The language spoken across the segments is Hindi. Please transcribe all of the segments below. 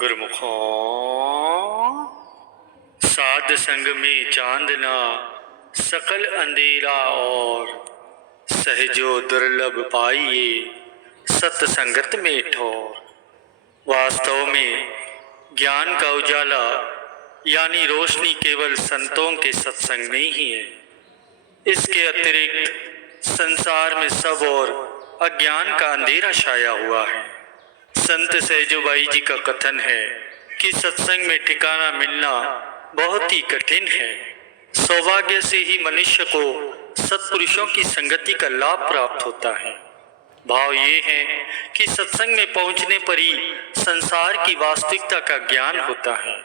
गुरुमुखों, साध संग में चांदना सकल अंधेरा और सहजो दुर्लभ पाइए सत्संगत में ठोर। वास्तव में ज्ञान का उजाला यानी रोशनी केवल संतों के सत्संग में ही है। इसके अतिरिक्त संसार में सब और अज्ञान का अंधेरा छाया हुआ है। संत सहजोबाई जी का कथन है कि सत्संग में ठिकाना मिलना बहुत ही कठिन है। सौभाग्य से ही मनुष्य को सत्पुरुषों की संगति का लाभ प्राप्त होता है। भाव ये है कि सत्संग में पहुंचने पर ही संसार की वास्तविकता का ज्ञान होता है।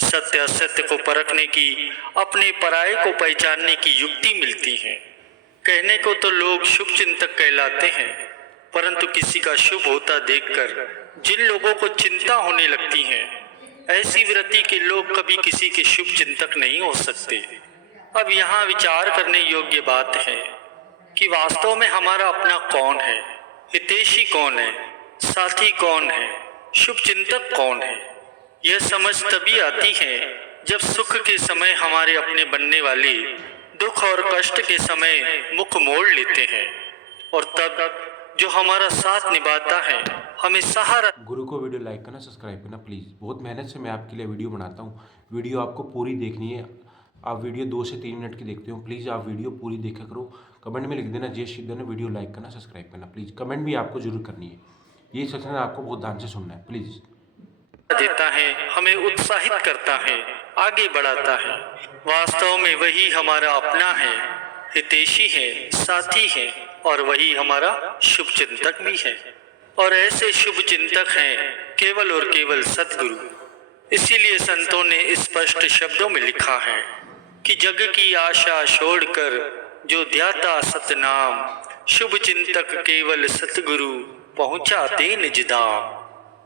सत्य असत्य को परखने की, अपने पराये को पहचानने की युक्ति मिलती है। कहने को तो लोग शुभ चिंतक कहलाते हैं, परंतु किसी का शुभ होता देखकर जिन लोगों को चिंता होने लगती है, ऐसी वृत्ति के लोग कभी किसी के शुभ चिंतक नहीं हो सकते। अब यहाँ विचार करने योग्य बात है कि वास्तव में हमारा अपना कौन है, हितैषी कौन है, साथी कौन है, शुभ चिंतक कौन है। यह समझ तभी आती है जब सुख के समय हमारे अपने बनने वाले दुख और कष्ट के समय मुख मोड़ लेते हैं, और तब जो हमारा साथ निभाता है, हमें सहारा। गुरु को वीडियो लाइक करना, सब्सक्राइब करना प्लीज़। बहुत मेहनत से मैं आपके लिए वीडियो बनाता हूँ। वीडियो आपको पूरी देखनी है। आप वीडियो 2 से 3 मिनट की देखते हो, प्लीज़ आप वीडियो पूरी देखा करो। कमेंट में लिख देना जय श्री धन, वीडियो लाइक करना, सब्सक्राइब करना प्लीज़। कमेंट भी आपको जरूर करनी है। ये सत्संग आपको बहुत ध्यान से सुनना है प्लीज़। देता है, हमें उत्साहित करता है, आगे बढ़ाता है। वास्तव में वही हमारा अपना है, हितैषी है, साथी है, और वही हमारा शुभ चिंतक भी है। और ऐसे शुभ चिंतक हैं केवल और केवल सतगुरु। इसीलिए संतों ने स्पष्ट शब्दों में लिखा है कि जग की आशा छोड़कर जो ध्याता सतनाम, शुभ चिंतक केवल सतगुरु पहुंचाते निज धाम।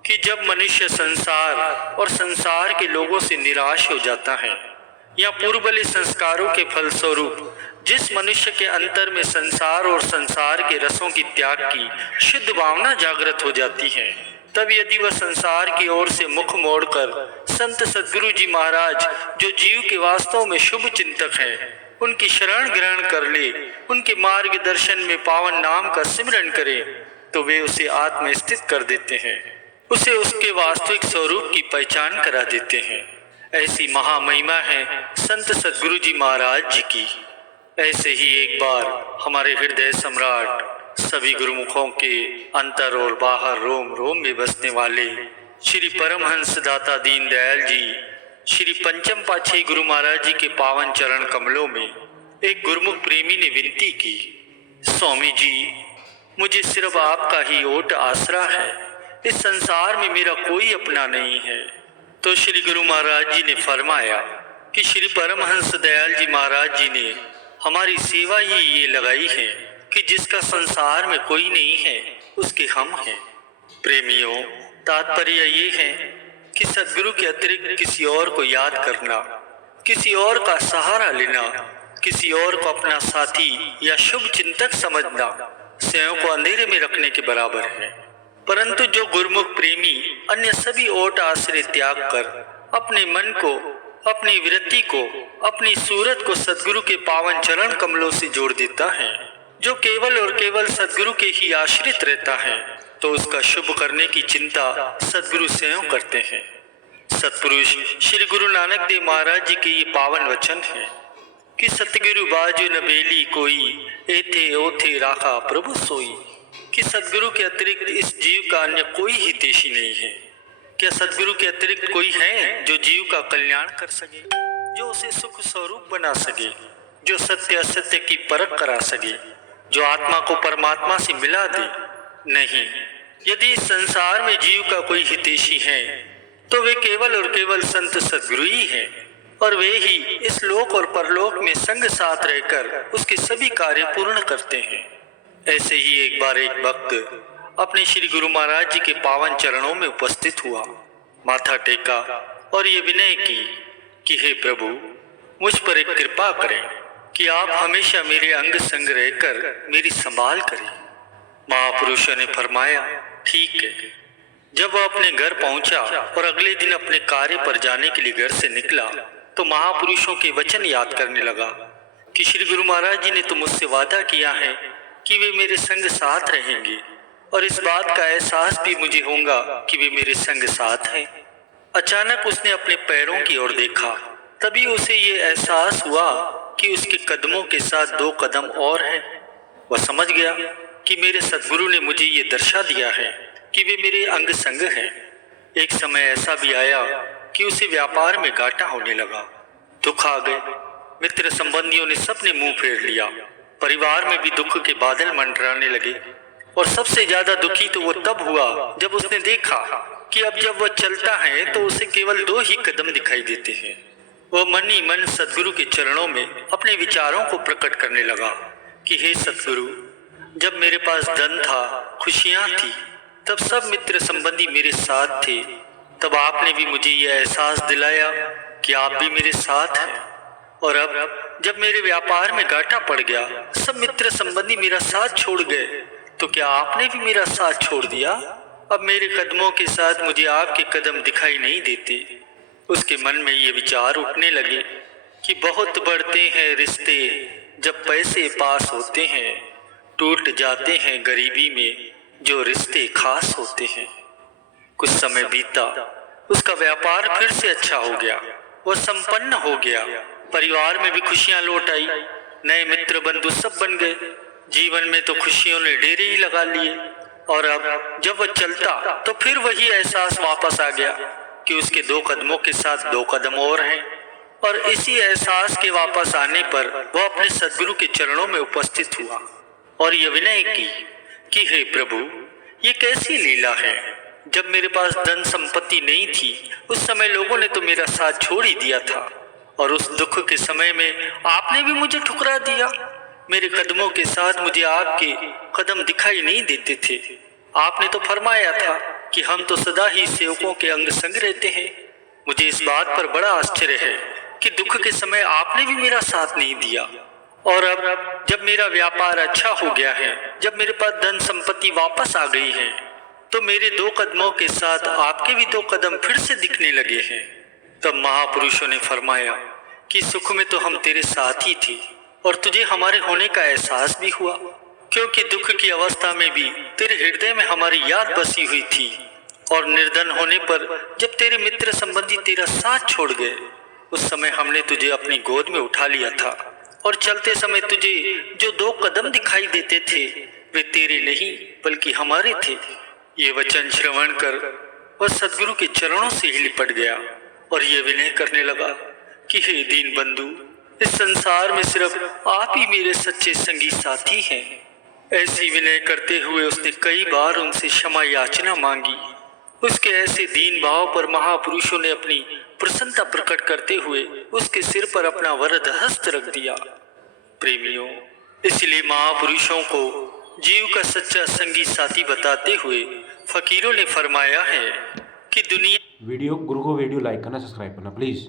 कि जब मनुष्य संसार और संसार के लोगों से निराश हो जाता है, या पूर्वले संस्कारों के फलस्वरूप जिस मनुष्य के अंतर में संसार और संसार के रसों की त्याग की शुद्ध भावना जागृत हो जाती है, तब यदि वह संसार की ओर से मुख मोड़कर संत सद्गुरु जी महाराज, जो जीव के वास्तव में शुभ चिंतक हैं, उनकी शरण ग्रहण कर ले, उनके मार्गदर्शन में पावन नाम का सिमरन करे, तो वे उसे आत्मस्थित कर देते हैं, उसे उसके वास्तविक स्वरूप की पहचान करा देते हैं। ऐसी महामहिमा है संत सद्गुरु जी महाराज जी की। ऐसे ही एक बार हमारे हृदय सम्राट, सभी गुरुमुखों के अंतर और बाहर रोम रोम में बसने वाले श्री परमहंस दाता दीन दयाल जी, श्री पंचम पातशाही गुरु महाराज जी के पावन चरण कमलों में एक गुरुमुख प्रेमी ने विनती की, स्वामी जी, मुझे सिर्फ आपका ही ओट आसरा है, इस संसार में मेरा कोई अपना नहीं है। तो श्री गुरु महाराज जी ने फरमाया कि श्री परमहंस दयाल जी महाराज जी ने हमारी सेवा ही ये लगाई है कि जिसका संसार में कोई नहीं है, उसके हम हैं। प्रेमियों, तात्पर्य ये है कि सद्गुरु के अतिरिक्त किसी और को याद करना, किसी और का सहारा लेना, किसी और को अपना साथी या शुभ चिंतक समझना स्वयं को अंधेरे में रखने के बराबर है। परंतु जो गुरुमुख प्रेमी अन्य सभी ओट आश्रय त्याग कर अपने मन को, अपनी वृत्ति को, अपनी सूरत को सद्गुरु के पावन चरण कमलों से जोड़ देता है, जो केवल और केवल सद्गुरु के ही आश्रित रहता है, तो उसका शुभ करने की चिंता सद्गुरु स्वयं करते हैं। सत्पुरुष श्री गुरु नानक देव महाराज जी के ये पावन वचन है कि सतगुरु बाजू न बेली कोई, एथे ओथे राखा प्रभु सोई। कि सद्गुरु के अतिरिक्त इस जीव का अन्य कोई हितैषी नहीं है। क्या सद्गुरु के अतिरिक्त कोई है जो जीव का कल्याण कर सके, जो उसे सुख स्वरूप बना सके, जो सत्य असत्य की परख करा सके, जो आत्मा को परमात्मा से मिला दे? नहीं। यदि इस संसार में जीव का कोई हितैषी है, तो वे केवल और केवल संत सद्गुरु ही है, और वे ही इस लोक और परलोक में संग साथ रहकर उसके सभी कार्य पूर्ण करते हैं। ऐसे ही एक बार एक भक्त अपने श्री गुरु महाराज जी के पावन चरणों में उपस्थित हुआ, माथा टेका और ये विनय की कि हे प्रभु, मुझ पर एक कृपा करें कि आप हमेशा मेरे अंग संग रहकर मेरी संभाल करें। महापुरुषों ने फरमाया, ठीक है, जब वह अपने घर पहुंचा और अगले दिन अपने कार्य पर जाने के लिए घर से निकला तो महापुरुषों के वचन याद करने लगा कि श्री गुरु महाराज जी ने तो मुझसे वादा किया है कि वे मेरे संग साथ रहेंगे और इस बात का एहसास भी मुझे होगा कि वे मेरे संग साथ हैं। अचानक उसने अपने पैरों की ओर देखा। तभी उसे ये एहसास हुआ कि उसके कदमों के साथ 2 कदम और हैं। वह समझ गया कि मेरे सद्गुरु ने मुझे ये दर्शा दिया है कि वे मेरे अंग संग हैं। एक समय ऐसा भी आया कि उसे व्यापार में घाटा होने लगा। दुख आ गए। मित्र संबंधियों ने सबने मुंह फेर लिया। परिवार में भी दुख के बादल मंडराने लगे और सबसे ज्यादा दुखी तो वो तब हुआ जब उसने देखा कि अब जब वह चलता है तो उसे केवल 2 ही कदम दिखाई देते हैं। वह मन ही मन सद्गुरु के चरणों में अपने विचारों को प्रकट करने लगा कि हे सद्गुरु, जब मेरे पास धन था, खुशियां थी, तब सब मित्र संबंधी मेरे साथ थे। तब आपने भी मुझे यह एहसास दिलाया कि आप भी मेरे साथ हैं। और अब जब मेरे व्यापार में घाटा पड़ गया, सब मित्र संबंधी मेरा साथ छोड़ गए, तो क्या आपने भी मेरा साथ छोड़ दिया? अब मेरे कदमों के साथ मुझे आपके कदम दिखाई नहीं देते। उसके मन में ये विचार उठने लगे कि बहुत बढ़ते हैं रिश्ते जब पैसे पास होते हैं, टूट जाते हैं गरीबी में जो रिश्ते खास होते हैं। कुछ समय बीता, उसका व्यापार फिर से अच्छा हो गया, वह संपन्न हो गया। परिवार में भी खुशियां लौट आई, नए मित्र बंधु सब बन गए। जीवन में तो खुशियों ने डेरे ही लगा लिए। और अब जब वह चलता तो फिर वही एहसास वापस आ गया कि उसके 2 कदमों के साथ 2 कदम और हैं। और इसी एहसास के वापस आने पर वह अपने सद्गुरु के चरणों में उपस्थित हुआ और यह विनय की कि हे प्रभु, ये कैसी लीला है। जब मेरे पास धन संपत्ति नहीं थी, उस समय लोगों ने तो मेरा साथ छोड़ ही दिया था, और उस दुख के समय में आपने भी मुझे ठुकरा दिया। मेरे कदमों के साथ मुझे आपके कदम दिखाई नहीं देते थे। आपने तो फरमाया था कि हम तो सदा ही सेवकों के अंग संग रहते हैं। मुझे इस बात पर बड़ा आश्चर्य है कि दुख के समय आपने भी मेरा साथ नहीं दिया। और अब जब मेरा व्यापार अच्छा हो गया है, जब मेरे पास धन संपत्ति वापस आ गई है, तो मेरे 2 कदमों के साथ आपके भी 2 कदम फिर से दिखने लगे हैं। तब महापुरुषों ने फरमाया कि सुख में तो हम तेरे साथ ही थे और तुझे हमारे होने का एहसास भी हुआ, क्योंकि दुख की अवस्था में भी तेरे हृदय में हमारी याद बसी हुई थी। और निर्धन होने पर जब तेरे मित्र संबंधी तेरा साथ छोड़ गए, उस समय हमने तुझे अपनी गोद में उठा लिया था, और चलते समय तुझे जो 2 कदम दिखाई देते थे वे तेरे नहीं बल्कि हमारे थे। ये वचन श्रवण कर वह सद्गुरु के चरणों से ही लिपट गया और ये विनय करने लगा कि हे दीन बंधु, इस संसार में सिर्फ आप ही मेरे सच्चे संगी साथी हैं। ऐसी विनय करते हुए उसने कई बार उनसे क्षमा याचना मांगी। उसके ऐसे दीन भाव पर महापुरुषों ने अपनी प्रसन्नता प्रकट करते हुए उसके सिर पर अपना वरद हस्त रख दिया। प्रेमियों, इसलिए महापुरुषों को जीव का सच्चा संगी साथी बताते हुए फकीरों ने फरमाया है कि दुनिया गुरु को वीडियो लाइक करना, सब्सक्राइब करना प्लीज़।